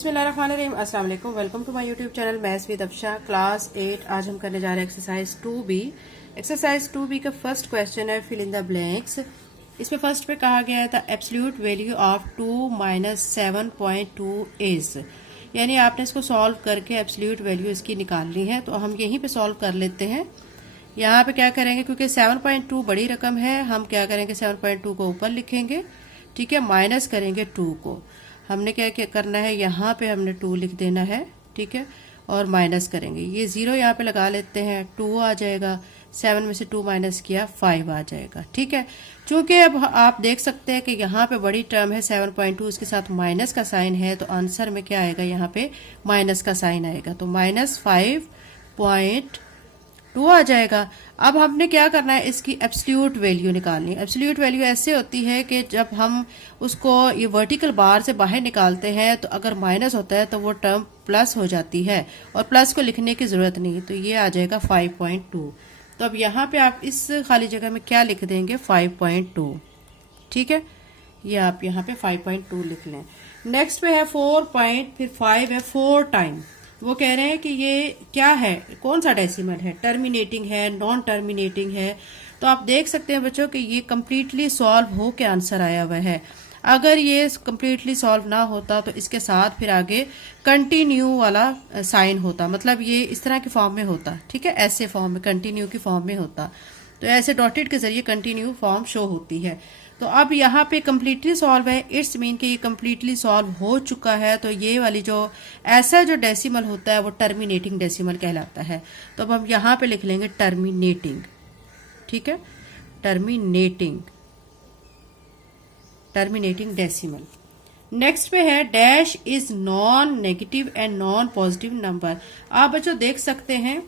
बिस्मिल्लाहिर्रहमानिर्रहीम, अस्सलाम वालेकुम। Welcome to my YouTube channel maths with Afsha class 8। आज हम करने जा रहे हैं एक्सरसाइज 2B। एक्सरसाइज 2B का फर्स्ट क्वेश्चन है फिल इन द ब्लैंक्स। इसमें फर्स्ट पे कहा गया था absolute value of 2 minus 7.2 is, यानी आपने इसको सॉल्व करके एब्सोल्यूट वैल्यू इसकी निकालनी है। तो हम यहीं पे सॉल्व कर लेते हैं। यहाँ पे क्या करेंगे, क्योंकि 7.2 बड़ी रकम है, हम क्या करेंगे 7.2 को ऊपर लिखेंगे, ठीक है, माइनस करेंगे 2 को। हमने क्या क्या करना है, यहाँ पे हमने 2 लिख देना है, ठीक है, और माइनस करेंगे। ये 0 यहाँ पे लगा लेते हैं, 2 आ जाएगा, 7 में से 2 माइनस किया 5 आ जाएगा, ठीक है। चूंकि अब आप देख सकते हैं कि यहाँ पे बड़ी टर्म है 7.2, उसके साथ माइनस का साइन है, तो आंसर में क्या आएगा, यहाँ पे माइनस का साइन आएगा, तो -5.2 आ जाएगा। अब हमने क्या करना है, इसकी एब्सोल्यूट वैल्यू निकालनी है। एब्सोल्यूट वैल्यू ऐसे होती है कि जब हम उसको ये वर्टिकल बार से बाहर निकालते हैं तो अगर माइनस होता है तो वो टर्म प्लस हो जाती है, और प्लस को लिखने की जरूरत नहीं, तो ये आ जाएगा 5.2। तो अब यहाँ पे आप इस खाली जगह में क्या लिख देंगे, 5.2, ठीक है। ये आप यहाँ पे 5.2 लिख लें। नेक्स्ट पे है 4 फिर 5 है 4 टाइम। वो कह रहे हैं कि ये क्या है, कौन सा डेसिमल है, टर्मिनेटिंग है, नॉन टर्मिनेटिंग है। तो आप देख सकते हैं बच्चों कि ये कम्प्लीटली सॉल्व हो के आंसर आया हुआ है। अगर ये कम्प्लीटली सॉल्व ना होता तो इसके साथ फिर आगे कंटिन्यू वाला साइन होता, मतलब ये इस तरह के फॉर्म में होता, ठीक है, ऐसे फॉर्म में, कंटिन्यू की फॉर्म में होता। तो ऐसे डॉटेड के जरिए कंटिन्यू फॉर्म शो होती है। तो अब यहाँ पे कम्प्लीटली सॉल्व है, इट्स मीन कि ये कम्प्लीटली सॉल्व हो चुका है। तो ये वाली जो ऐसा जो डेसिमल होता है वो टर्मिनेटिंग डेसिमल कहलाता है। तो अब हम यहाँ पे लिख लेंगे टर्मिनेटिंग, ठीक है, टर्मिनेटिंग डेसिमल। नेक्स्ट पे है dash is non negative and non positive number. आप बच्चों देख सकते हैं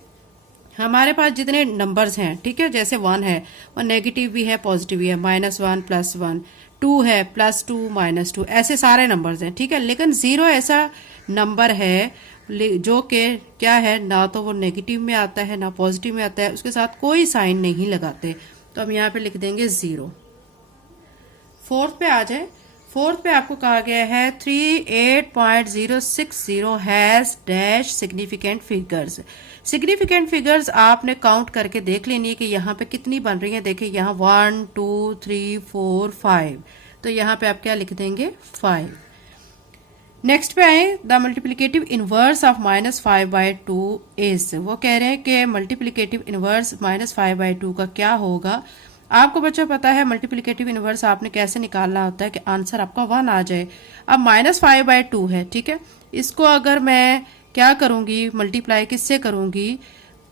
हमारे पास जितने नंबर्स हैं, ठीक है, जैसे 1 है और नेगेटिव भी है पॉजिटिव भी है, -1 +1, 2 है +2 -2, ऐसे सारे नंबर्स हैं, ठीक है। लेकिन 0 ऐसा नंबर है जो कि क्या है, ना तो वो नेगेटिव में आता है ना पॉजिटिव में आता है, उसके साथ कोई साइन नहीं लगाते। तो हम यहाँ पे लिख देंगे 0। फोर्थ पे आ जाए। फोर्थ पे आपको कहा गया है 38.060 has dash significant figures. Significant figures आपने काउंट करके देख लेनी है कि यहाँ पे कितनी बन रही है। देखिए यहाँ 1 2 3 4 5, तो यहाँ पे आप क्या लिख देंगे, 5। नेक्स्ट पे आए, the multiplicative inverse of -5/2 is. वो कह रहे हैं कि मल्टीप्लिकेटिव इनवर्स -5/2 का क्या होगा। आपको बच्चों पता है मल्टीप्लिकेटिव इनवर्स आपने कैसे निकालना होता है कि आंसर आपका 1 आ जाए। अब -5/2 है, ठीक है, इसको अगर मैं क्या करूंगी, मल्टीप्लाई किससे करूंगी,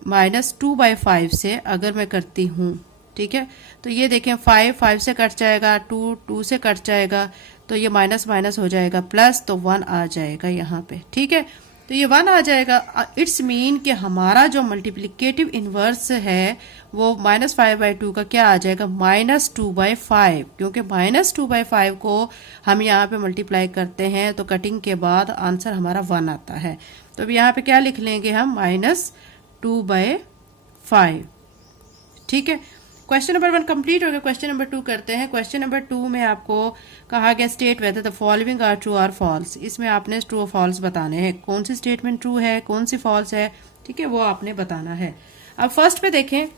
-2/5 से अगर मैं करती हूँ, ठीक है। तो ये देखें 5 से कट जाएगा, 2 से कट जाएगा, तो ये माइनस माइनस हो जाएगा प्लस, तो 1 आ जाएगा यहाँ पे, ठीक है। तो ये 1 आ जाएगा। इट्स मीन कि हमारा जो मल्टीप्लिकेटिव इनवर्स है वो -5/2 का क्या आ जाएगा, -2/5, क्योंकि -2/5 को हम यहाँ पे मल्टीप्लाई करते हैं तो कटिंग के बाद आंसर हमारा 1 आता है। तो अब यहाँ पे क्या लिख लेंगे हम, -2/5, ठीक है। क्वेश्चन नंबर 1 कंप्लीट हो गया। क्वेश्चन नंबर 2 करते हैं। क्वेश्चन नंबर 2 में आपको कहा गया state whether the following are true और फॉल्स। इसमें आपने ट्रू और फॉल्स बताने हैं, कौन सी स्टेटमेंट ट्रू है कौन सी फॉल्स है, ठीक है, वो आपने बताना है। अब फर्स्ट पे देखें,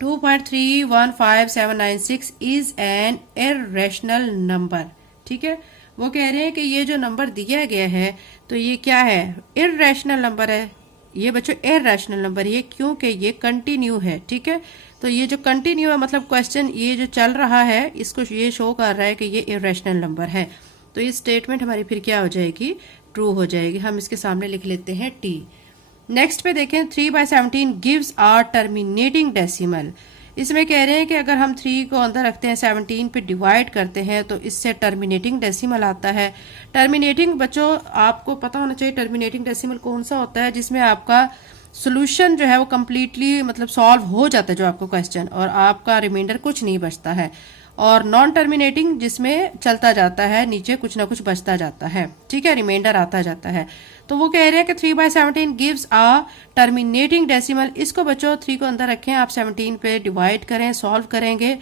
2.315796 इज एन इररेशनल नंबर, ठीक है। वो कह रहे हैं कि ये जो नंबर दिया गया है तो ये क्या है, इररेशनल नंबर है। ये बच्चों इररेशनल नंबर है क्योंकि ये कंटिन्यू है, ठीक है। तो ये जो कंटिन्यू है मतलब क्वेश्चन ये जो चल रहा है इसको ये शो कर रहा है कि ये इररेशनल नंबर है। तो ये स्टेटमेंट हमारी फिर क्या हो जाएगी, ट्रू हो जाएगी। हम इसके सामने लिख लेते हैं T। नेक्स्ट पे देखें, 3/17 गिव्स आर टर्मिनेटिंग डेसिमल। इसमें कह रहे हैं कि अगर हम 3 को अंदर रखते हैं 17 पे डिवाइड करते हैं तो इससे टर्मिनेटिंग डेसिमल आता है। टर्मिनेटिंग बच्चों आपको पता होना चाहिए टर्मिनेटिंग डेसिमल कौन सा होता है, जिसमें आपका सोल्यूशन जो है वो कम्प्लीटली मतलब सॉल्व हो जाता है जो आपको क्वेश्चन, और आपका रिमाइंडर कुछ नहीं बचता है। और नॉन टर्मिनेटिंग जिसमें चलता जाता है, नीचे कुछ ना कुछ बचता जाता है, ठीक है, रिमाइंडर आता जाता है। तो वो कह रहे हैं कि 3/17 गिव्स अ टर्मिनेटिंग डेसिमल। इसको बच्चों 3 को अंदर रखें, आप 17 पे डिवाइड करें, सॉल्व करेंगे,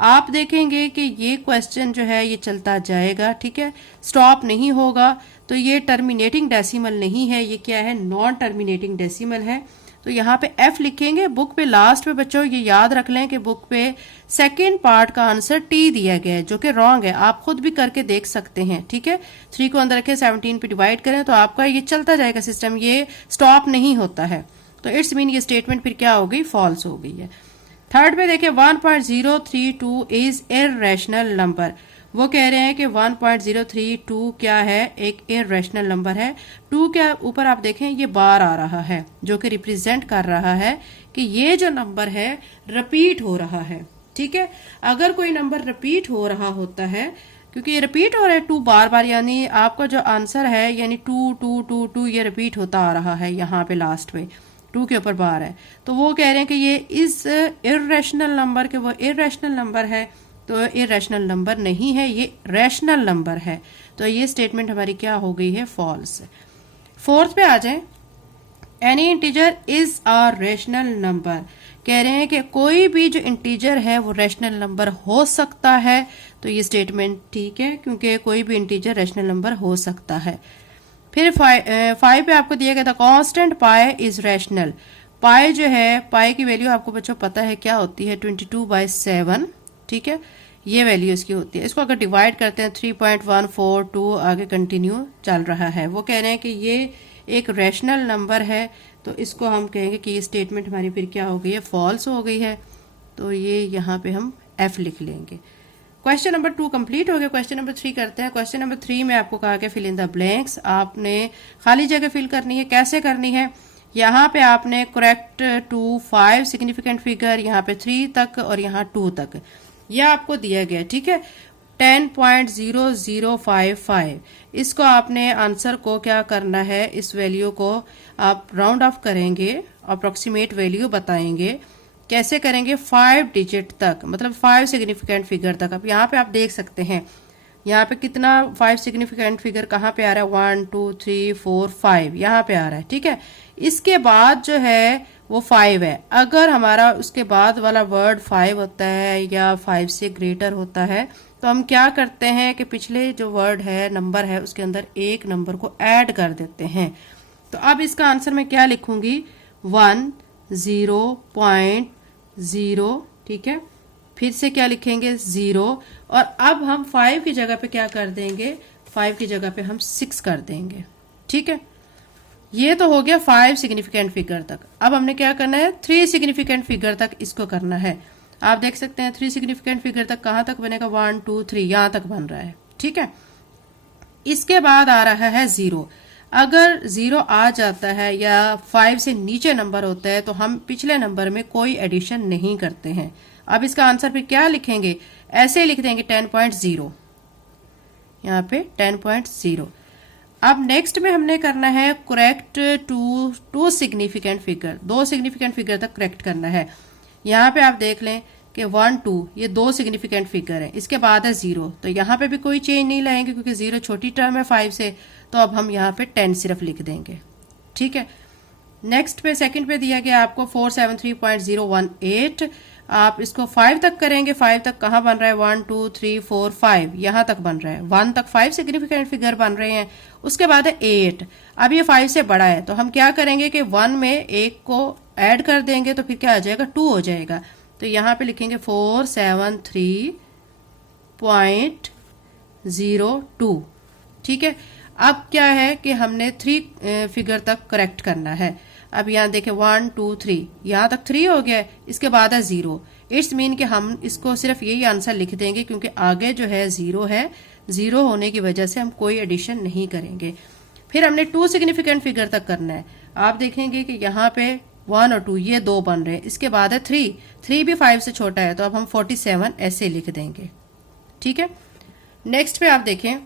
आप देखेंगे कि ये क्वेश्चन जो है ये चलता जाएगा, ठीक है, स्टॉप नहीं होगा। तो ये टर्मिनेटिंग डेसिमल नहीं है, ये क्या है, नॉन टर्मिनेटिंग डेसिमल है। तो यहाँ पे एफ लिखेंगे। बुक पे लास्ट पे बच्चों ये याद रख लें कि बुक पे सेकेंड पार्ट का आंसर टी दिया गया है, जो कि रॉन्ग है। आप खुद भी करके देख सकते हैं, ठीक है। 3 को अंदर रखें, 17 पे डिवाइड करें तो आपका ये चलता जाएगा सिस्टम, ये स्टॉप नहीं होता है। तो इट्स मीन ये स्टेटमेंट फिर क्या हो गई, फॉल्स हो गई है। थर्ड पे देखिए 1.032 इज इररेशनल नंबर। वो कह रहे हैं कि 1.032 क्या है, एक इररेशनल नंबर है। 2 के ऊपर आप देखें ये बार आ रहा है, जो कि रिप्रेजेंट कर रहा है कि ये जो नंबर है रिपीट हो रहा है, ठीक है। अगर कोई नंबर रिपीट हो रहा होता है, क्योंकि ये रिपीट हो रहा है 2 बार बार, यानी आपका जो आंसर है यानी 2 2 2 2 ये रिपीट होता आ रहा है यहाँ पे लास्ट में 2 के ऊपर बार है। तो वो कह रहे हैं कि ये इस इररेशनल नंबर के वो इररेशनल नंबर है, तो इररेशनल नंबर नहीं है, ये रैशनल नंबर है। तो ये स्टेटमेंट हमारी क्या हो गई है, फॉल्स। फोर्थ पे आ जाए, any integer is a rational number. कह रहे हैं कि कोई भी जो इंटीजर है वो रैशनल नंबर हो सकता है। तो ये स्टेटमेंट ठीक है, क्योंकि कोई भी इंटीजर रैशनल नंबर हो सकता है। फिर 5 पे आपको दिया गया था कांस्टेंट पाई इज रैशनल। पाई जो है, पाई की वैल्यू आपको बच्चों पता है क्या होती है, 22/7, ठीक है, ये वैल्यू इसकी होती है। इसको अगर डिवाइड करते हैं 3.142 आगे कंटिन्यू चल रहा है। वो कह रहे हैं कि ये एक रैशनल नंबर है, तो इसको हम कहेंगे कि ये स्टेटमेंट हमारी फिर क्या हो गई है, फॉल्स हो गई है। तो ये यहाँ पे हम एफ लिख लेंगे। क्वेश्चन नंबर 2 कंप्लीट हो गया। क्वेश्चन नंबर 3 करते हैं। क्वेश्चन नंबर 3 में आपको कहा कि फिल इन द ब्लैंक्स, आपने खाली जगह फिल करनी है। कैसे करनी है, यहाँ पे आपने करेक्ट टू 5 सिग्निफिकेंट फिगर, यहाँ पे 3 तक और यहाँ 2 तक, यह आपको दिया गया, ठीक है। 10.0055, इसको आपने आंसर को क्या करना है, इस वैल्यू को आप राउंड ऑफ करेंगे, अप्रोक्सीमेट वैल्यू बताएंगे। कैसे करेंगे, 5 डिजिट तक, मतलब 5 सिग्निफिकेंट फिगर तक। अब यहाँ पे आप देख सकते हैं, यहाँ पे कितना 5 सिग्निफिकेंट फिगर कहाँ पे आ रहा है, 1 2 3 4 5 यहाँ पे आ रहा है, ठीक है। इसके बाद जो है वो 5 है। अगर हमारा उसके बाद वाला वर्ड 5 होता है या 5 से ग्रेटर होता है, तो हम क्या करते हैं कि पिछले जो वर्ड है, नंबर है, उसके अंदर एक नंबर को ऐड कर देते हैं। तो अब इसका आंसर मैं क्या लिखूंगी, 10.0, ठीक है। फिर से क्या लिखेंगे, 0, और अब हम 5 की जगह पे क्या कर देंगे, 5 की जगह पे हम 6 कर देंगे, ठीक है। ये तो हो गया 5 सिग्निफिकेंट फिगर तक। अब हमने क्या करना है, 3 सिग्निफिकेंट फिगर तक इसको करना है। आप देख सकते हैं 3 सिग्निफिकेंट फिगर तक कहाँ तक बनेगा, 1 2 3 यहाँ तक बन रहा है, ठीक है। इसके बाद आ रहा है 0। अगर 0 आ जाता है या 5 से नीचे नंबर होता है, तो हम पिछले नंबर में कोई एडिशन नहीं करते हैं। अब इसका आंसर फिर क्या लिखेंगे, ऐसे लिख देंगे 10.0, यहाँ पे 10.0। अब नेक्स्ट में हमने करना है correct to significant figure, 2 significant figure तक करेक्ट करना है। यहाँ पे आप देख लें कि 1 2 ये 2 सिग्निफिकेंट फिगर है, इसके बाद है 0, तो यहाँ पे भी कोई चेंज नहीं लाएंगे क्योंकि 0 छोटी टर्म है 5 से। तो अब हम यहाँ पे 10 सिर्फ लिख देंगे, ठीक है। नेक्स्ट पे सेकंड पे दिया गया आपको 473.018, आप इसको 5 तक करेंगे। 5 तक कहाँ बन रहा है, 1 2 3 4 5 यहाँ तक बन रहा है। 1 तक 5 सिग्निफिकेंट फिगर बन रहे हैं, उसके बाद है 8। अब ये 5 से बड़ा है, तो हम क्या करेंगे कि 1 में 1 को ऐड कर देंगे, तो फिर क्या आ जाएगा, 2 हो जाएगा। तो यहाँ पे लिखेंगे 473.02, ठीक है। अब क्या है कि हमने 3 फिगर तक करेक्ट करना है। अब यहाँ देखें 1 2 3 यहाँ तक 3 हो गया, इसके बाद है 0। इट्स मीन कि हम इसको सिर्फ यही आंसर लिख देंगे, क्योंकि आगे जो है 0 है, 0 होने की वजह से हम कोई एडिशन नहीं करेंगे। फिर हमने 2 सिग्निफिकेंट फिगर तक करना है। आप देखेंगे कि यहाँ पे 1 और 2 ये 2 बन रहे हैं, इसके बाद है 3 भी 5 से छोटा है, तो अब हम 47 ऐसे लिख देंगे, ठीक है। नेक्स्ट पे आप देखें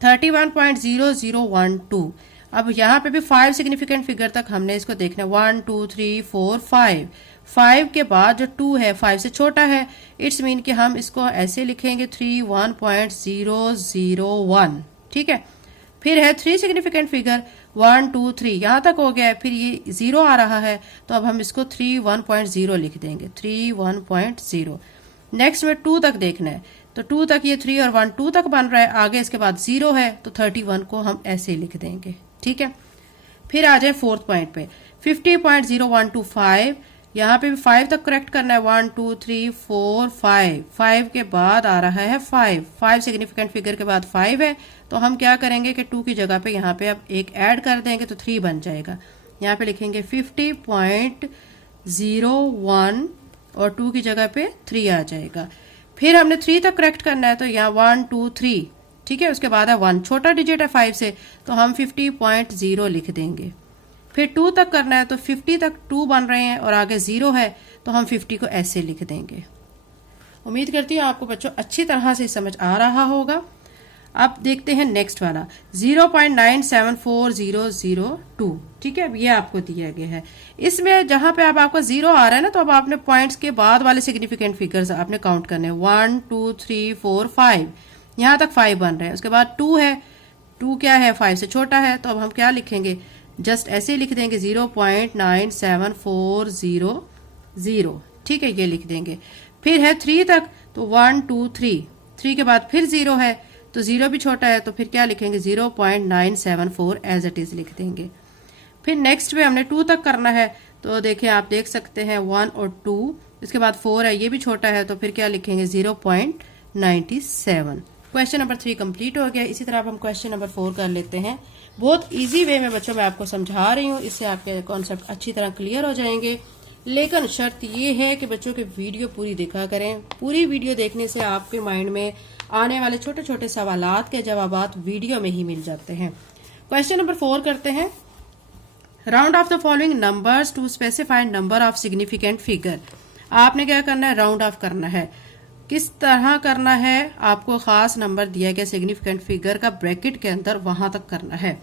31.0012, अब यहाँ पे भी 5 सिग्निफिकेंट फिगर तक हमने इसको देखना है। 1 2 3 4 5 के बाद जो 2 है 5 से छोटा है, इट्स मीन कि हम इसको ऐसे लिखेंगे 31.001, ठीक है। फिर है 3 सिग्निफिकेंट फिगर 1 2 3 यहाँ तक हो गया है, फिर ये 0 आ रहा है, तो अब हम इसको 31.0 लिख देंगे, 31.0। नेक्स्ट में 2 तक देखना है, तो 2 तक ये 3 और 1 2 तक बन रहा है, आगे इसके बाद 0 है तो 31 को हम ऐसे लिख देंगे। ठीक है, फिर आ जाए फोर्थ पॉइंट पे, 50.0125, यहाँ पे भी 5 तक करेक्ट करना है, 1 2 3 4 5, 5 के बाद आ रहा है 5 सिग्निफिकेंट फिगर के बाद 5 है, तो हम क्या करेंगे कि 2 की जगह पे यहाँ पे अब एक ऐड कर देंगे तो 3 बन जाएगा। यहाँ पे लिखेंगे 50.01 और 2 की जगह पे 3 आ जाएगा। फिर हमने 3 तक करेक्ट करना है, तो यहाँ 1 2 3, ठीक है, उसके बाद है 1, छोटा डिजिट है 5 से, तो हम 50.0 लिख देंगे। फिर 2 तक करना है, तो 50 तक 2 बन रहे हैं और आगे 0 है, तो हम 50 को ऐसे लिख देंगे। उम्मीद करती हूँ आपको बच्चों अच्छी तरह से समझ आ रहा होगा। अब देखते हैं नेक्स्ट वाला 0.974002। ठीक है, ये आपको दिया गया है। इसमें जहां पे अब आपका 0 आ रहा है ना, तो अब आपने पॉइंट्स के बाद वाले सिग्निफिकेंट फिगर्स आपने काउंट करने हैं, 1 2 3 4 5, यहां तक 5 बन रहे हैं। उसके बाद 2 है, 2 क्या है 5 से छोटा है, तो अब हम क्या लिखेंगे, जस्ट ऐसे ही लिख देंगे 0.97400। ठीक है, ये लिख देंगे। फिर है 3 तक, तो 1 2 3, 3 के बाद फिर 0 है, तो 0 भी छोटा है, तो फिर क्या लिखेंगे 0.974 एज इट इज लिख देंगे। फिर नेक्स्ट पे हमने 2 तक करना है, तो देखिए आप देख सकते हैं 1 और 2, इसके बाद 4 है, ये भी छोटा है, तो फिर क्या लिखेंगे 0.97। क्वेश्चन नंबर 3 कंप्लीट हो गया। इसी तरह हम क्वेश्चन नंबर 4 कर लेते हैं। बहुत इजी वे में बच्चों मैं आपको समझा रही हूँ, इससे आपके कॉन्सेप्ट अच्छी तरह क्लियर हो जाएंगे। लेकिन शर्त ये है कि बच्चों की वीडियो पूरी देखा करें। पूरी वीडियो देखने से आपके माइंड में आने वाले छोटे छोटे सवालात के जवाबात वीडियो में ही मिल जाते हैं। क्वेश्चन नंबर 4 करते हैं। Round off the following numbers to specify number of significant figure. आपने क्या करना है, राउंड ऑफ करना है। किस तरह करना है, आपको खास नंबर दिया गया सिग्निफिकेंट फिगर का ब्रैकेट के अंदर वहां तक करना है।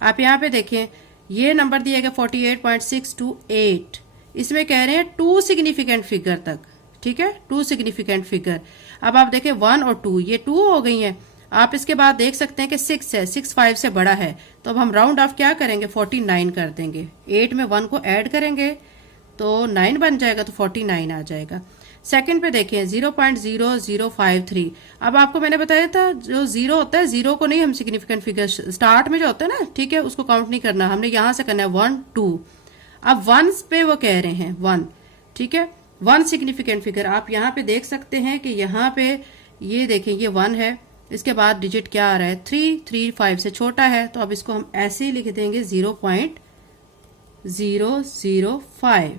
आप यहाँ पे देखें, ये नंबर दिया गया 48.628, इसमें कह रहे हैं 2 सिग्निफिकेंट फिगर तक। ठीक है, 2 सिग्निफिकेंट फिगर। अब आप देखें 1 और 2, ये 2 हो गई हैं। आप इसके बाद देख सकते हैं कि 6 है, 6 5 से बड़ा है, तो अब हम राउंड ऑफ क्या करेंगे 49 कर देंगे। 8 में 1 को ऐड करेंगे तो 9 बन जाएगा, तो 49 आ जाएगा। सेकंड पे देखें 0.0053। अब आपको मैंने बताया था जो 0 होता है, 0 को नहीं हम सिग्निफिकेंट फिगर स्टार्ट में जो होता है ना, ठीक है, उसको काउंट नहीं करना, हमने यहां से करना है 1 2। अब 1 पे वो कह रहे हैं 1, ठीक है, 1 सिग्निफिकेंट फिगर। आप यहाँ पे देख सकते हैं कि यहाँ पे ये देखें, ये 1 है, इसके बाद डिजिट क्या आ रहा है 3, 3 5 से छोटा है, तो अब इसको हम ऐसे ही लिख देंगे 0.005।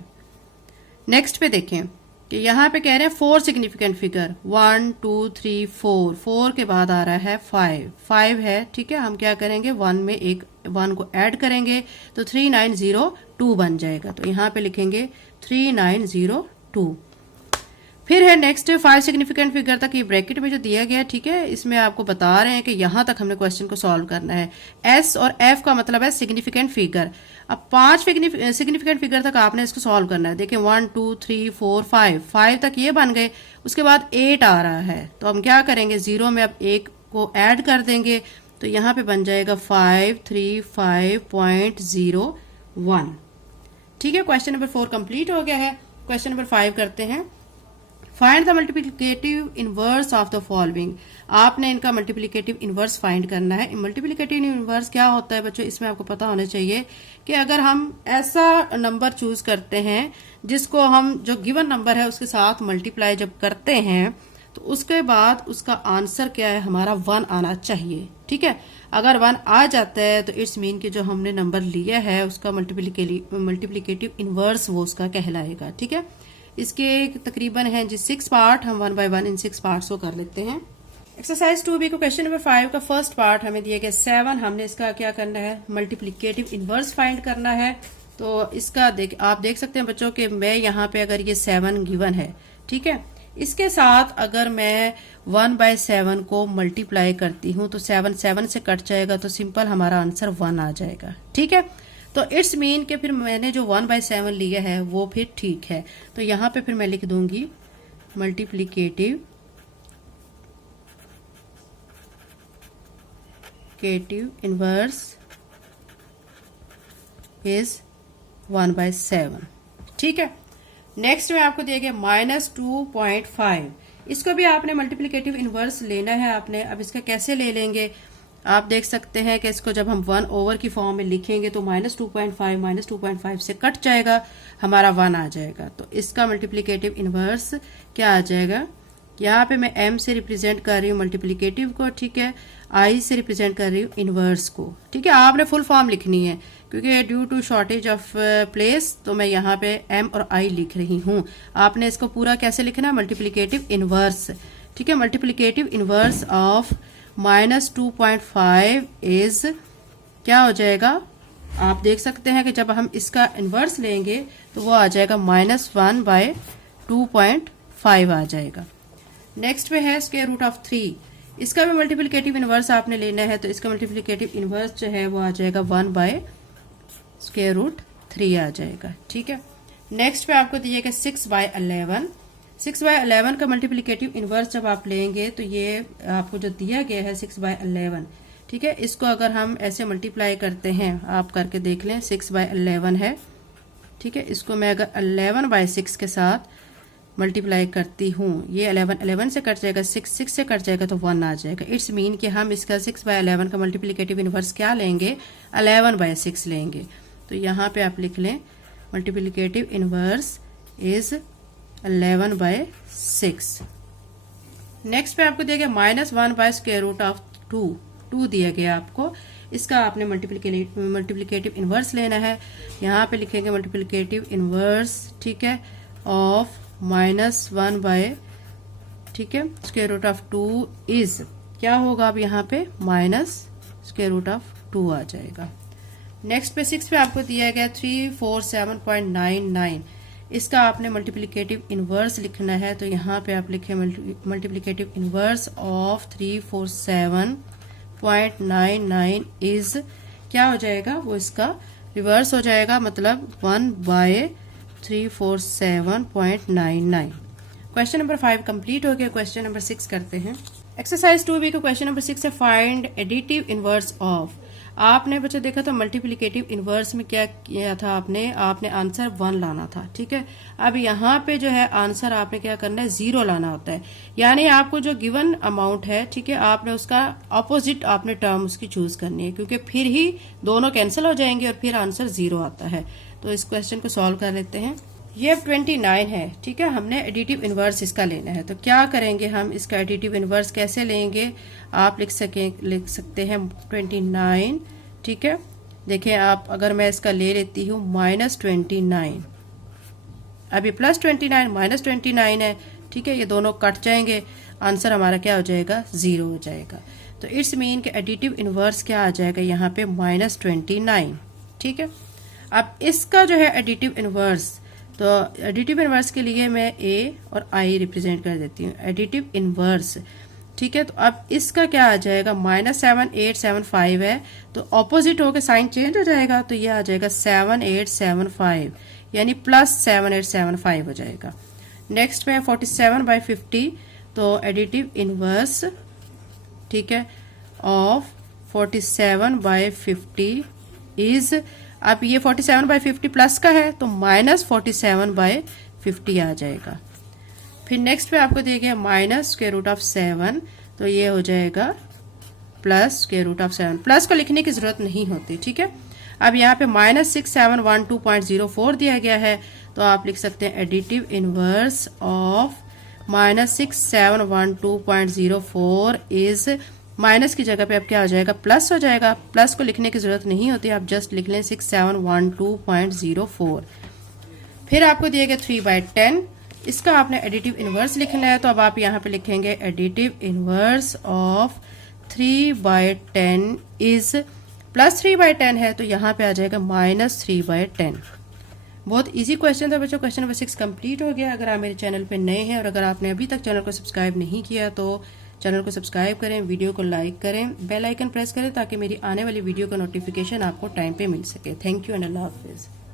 नेक्स्ट पे देखें कि यहाँ पे कह रहे हैं 4 सिग्निफिकेंट फिगर, 1 2 3 4, 4 के बाद आ रहा है 5 है। ठीक है, हम क्या करेंगे 1 में एक 1 को ऐड करेंगे तो 3902 बन जाएगा, तो यहाँ पे लिखेंगे 3902। फिर है नेक्स्ट 5 सिग्निफिकेंट फिगर तक, ये ब्रैकेट में जो दिया गया है, ठीक है, इसमें आपको बता रहे हैं कि यहां तक हमने क्वेश्चन को सॉल्व करना है। एस और एफ का मतलब है सिग्निफिकेंट फिगर। अब 5 सिग्निफिकेंट फिगर तक आपने इसको सॉल्व करना है। देखिए 1 2 3 4 5 तक ये बन गए, उसके बाद 8 आ रहा है, तो हम क्या करेंगे 0 में अब 1 को ऐड कर देंगे, तो यहाँ पे बन जाएगा 535.01। ठीक है, क्वेश्चन नंबर 4 कंप्लीट हो गया है। क्वेश्चन नंबर 5 करते हैं। Find the multiplicative inverse of the following. आपने इनका मल्टीप्लिकेटिव इनवर्स फाइंड करना है। मल्टीप्लिकेटिव इनवर्स क्या होता है बच्चों, इसमें आपको पता होना चाहिए कि अगर हम ऐसा नंबर चूज करते हैं जिसको हम जो गिवन नंबर है उसके साथ मल्टीप्लाई जब करते हैं, तो उसके बाद उसका आंसर क्या है, हमारा 1 आना चाहिए। ठीक है, अगर 1 आ जाता है तो इट्स मीन कि जो हमने नंबर लिया है उसका मल्टीप्लिकेटिव इनवर्स वो उसका कहलाएगा। ठीक है, इसके तकरीबन हैं जी 6 पार्ट, हम 1 बाय 1 इन 6 पार्ट्स को कर लेते हैं। एक्सरसाइज 2B को क्वेश्चन नंबर 5 का फर्स्ट पार्ट हमें दिया गया 7, हमने इसका क्या करना है, मल्टीप्लिकेटिव इनवर्स फाइंड करना है। तो इसका आप देख सकते हैं बच्चों कि मैं यहाँ पे अगर ये 7 गिवन है, ठीक है, इसके साथ अगर मैं 1 बाय 7 को मल्टीप्लाई करती हूँ तो 7 7 से कट जाएगा, तो सिंपल हमारा आंसर 1 आ जाएगा। ठीक है, तो इट्स मीन के फिर मैंने जो 1 बाय 7 लिया है वो फिर ठीक है, तो यहाँ पे फिर मैं लिख दूंगी मल्टीप्लिकेटिव इनवर्स इज 1 बाय 7। ठीक है, नेक्स्ट में आपको दिया गया -2.5। इसको भी आपने मल्टीप्लिकेटिव इनवर्स लेना है आपने। अब इसका कैसे ले लेंगे, आप देख सकते हैं कि इसको जब हम 1 ओवर की फॉर्म में लिखेंगे तो -2.5 से कट जाएगा, हमारा 1 आ जाएगा। तो इसका मल्टीप्लिकेटिव इनवर्स क्या आ जाएगा, यहाँ पे मैं m से रिप्रेजेंट कर रही हूँ मल्टीप्लिकेटिव को, ठीक है, i से रिप्रेजेंट कर रही हूँ इनवर्स को, ठीक है। आपने फुल फॉर्म लिखनी है क्योंकि due to shortage of place तो मैं यहाँ पे m और i लिख रही हूँ। आपने इसको पूरा कैसे लिखना है, मल्टीप्लिकेटिव इनवर्स, ठीक है। मल्टीप्लिकेटिव इनवर्स ऑफ -2.5 इज क्या हो जाएगा, आप देख सकते हैं कि जब हम इसका इनवर्स लेंगे तो वो आ जाएगा -1/2.5 आ जाएगा। नेक्स्ट पे है स्क्वायर रूट ऑफ 3, इसका भी मल्टीप्लिकेटिव इनवर्स आपने लेना है तो इसका मल्टीप्लिकेटिव इनवर्स जो है वो आ जाएगा 1/√3 आ जाएगा, ठीक है। नेक्स्ट पे आपको दिएगा 6/11, 6/11 का मल्टीप्लिकेटिव इनवर्स जब आप लेंगे तो ये आपको जो दिया गया है 6/11, ठीक है, इसको अगर हम ऐसे मल्टीप्लाई करते हैं, आप करके देख लें, 6/11 है, ठीक है। इसको मैं अगर 11/6 के साथ मल्टीप्लाई करती हूँ, ये 11 से कट जाएगा, 6 से कट जाएगा तो 1 आ जाएगा। इट्स मीन कि हम इसका 6/11 का मल्टीप्लिकेटिव इनवर्स क्या लेंगे, 11/6 लेंगे। तो यहाँ पे आप लिख लें मल्टीप्लिकेटिव इनवर्स इज 11/6। नेक्स्ट पे आपको दिया गया -1/√2, 2 दिया गया आपको, इसका आपने मल्टीप्लिकेटिव इनवर्स लेना है। यहाँ पे लिखेंगे मल्टीप्लिकेटिव इनवर्स, ठीक है, ऑफ -1/, ठीक है, √2 इज क्या होगा, अब यहाँ पे -√2 आ जाएगा। नेक्स्ट पे 6 पे आपको दिया गया 347.99, इसका आपने मल्टीप्लिकेटिव इनवर्स लिखना है। तो यहाँ पे आप लिखे मल्टीप्लिकेटिव इनवर्स ऑफ 347.99 इज क्या हो जाएगा, वो इसका रिवर्स हो जाएगा, मतलब 1/347.99। क्वेश्चन नंबर 5 कंप्लीट हो गया। क्वेश्चन नंबर 6 करते हैं। एक्सरसाइज 2B का क्वेश्चन नंबर 6 है फाइंड एडिटिव इनवर्स ऑफ। आपने बच्चे देखा था मल्टीप्लिकेटिव इनवर्स में क्या किया था, आपने आंसर 1 लाना था, ठीक है। अब यहाँ पे जो है आंसर आपने क्या करना है, 0 लाना होता है, यानी आपको जो गिवन अमाउंट है, ठीक है, आपने उसका ऑपोजिट आपने टर्म उसकी चूज करनी है, क्योंकि फिर ही दोनों कैंसिल हो जाएंगे और फिर आंसर 0 आता है। तो इस क्वेश्चन को सॉल्व कर लेते हैं। ये 29 है, ठीक है, हमने एडिटिव इनवर्स इसका लेना है। तो क्या करेंगे हम, इसका एडिटिव इनवर्स कैसे लेंगे, आप लिख सकते हैं 29, ठीक है। देखिए आप, अगर मैं इसका ले लेती हूँ -29, अब ये +29 -29 है, ठीक है, ये दोनों कट जाएंगे, आंसर हमारा क्या हो जाएगा, 0 हो जाएगा। तो इट्स मीन कि एडिटिव इनवर्स क्या आ जाएगा यहाँ पे, -29, ठीक है। अब इसका जो है एडिटिव इनवर्स, तो एडिटिव इनवर्स के लिए मैं A और I रिप्रेजेंट कर देती हूँ, एडिटिव इनवर्स, ठीक है। तो अब इसका क्या आ जाएगा, -7875 है, तो ऑपोजिट होकर साइन चेंज हो जाएगा, तो ये आ जाएगा 7875, यानी +7875 हो जाएगा। नेक्स्ट में 47/50, तो एडिटिव इनवर्स, ठीक है, ऑफ 47/50 इज, अब ये 47/50 प्लस का है तो -47/50 आ जाएगा। फिर नेक्स्ट पे आपको दिया गया -√7, तो ये हो जाएगा +√7, प्लस को लिखने की जरूरत नहीं होती, ठीक है। अब यहाँ पे -6712.04 दिया गया है, तो आप लिख सकते हैं additive inverse of -6712.04 is, minus की जगह पे अब क्या हो जाएगा, प्लस हो जाएगा, प्लस को लिखने की जरूरत नहीं होती, आप जस्ट लिख लें 6712.04। फिर आपको दिया गया 3/10, इसका आपने एडिटिव इनवर्स लिखना है, तो अब आप यहाँ पे लिखेंगे एडिटिव इनवर्स ऑफ 3/10 इज, +3/10 है, तो यहाँ पे आ जाएगा -3/10। बहुत इजी क्वेश्चन था बच्चों। क्वेश्चन नंबर 6 कंप्लीट हो गया। अगर आप मेरे चैनल पे नए हैं और अगर आपने अभी तक चैनल को सब्सक्राइब नहीं किया तो चैनल को सब्सक्राइब करें, वीडियो को लाइक करें, बेल आइकन प्रेस करें ताकि मेरी आने वाली वीडियो का नोटिफिकेशन आपको टाइम पे मिल सके। थैंक यू एंड अल्लाह हाफिज़।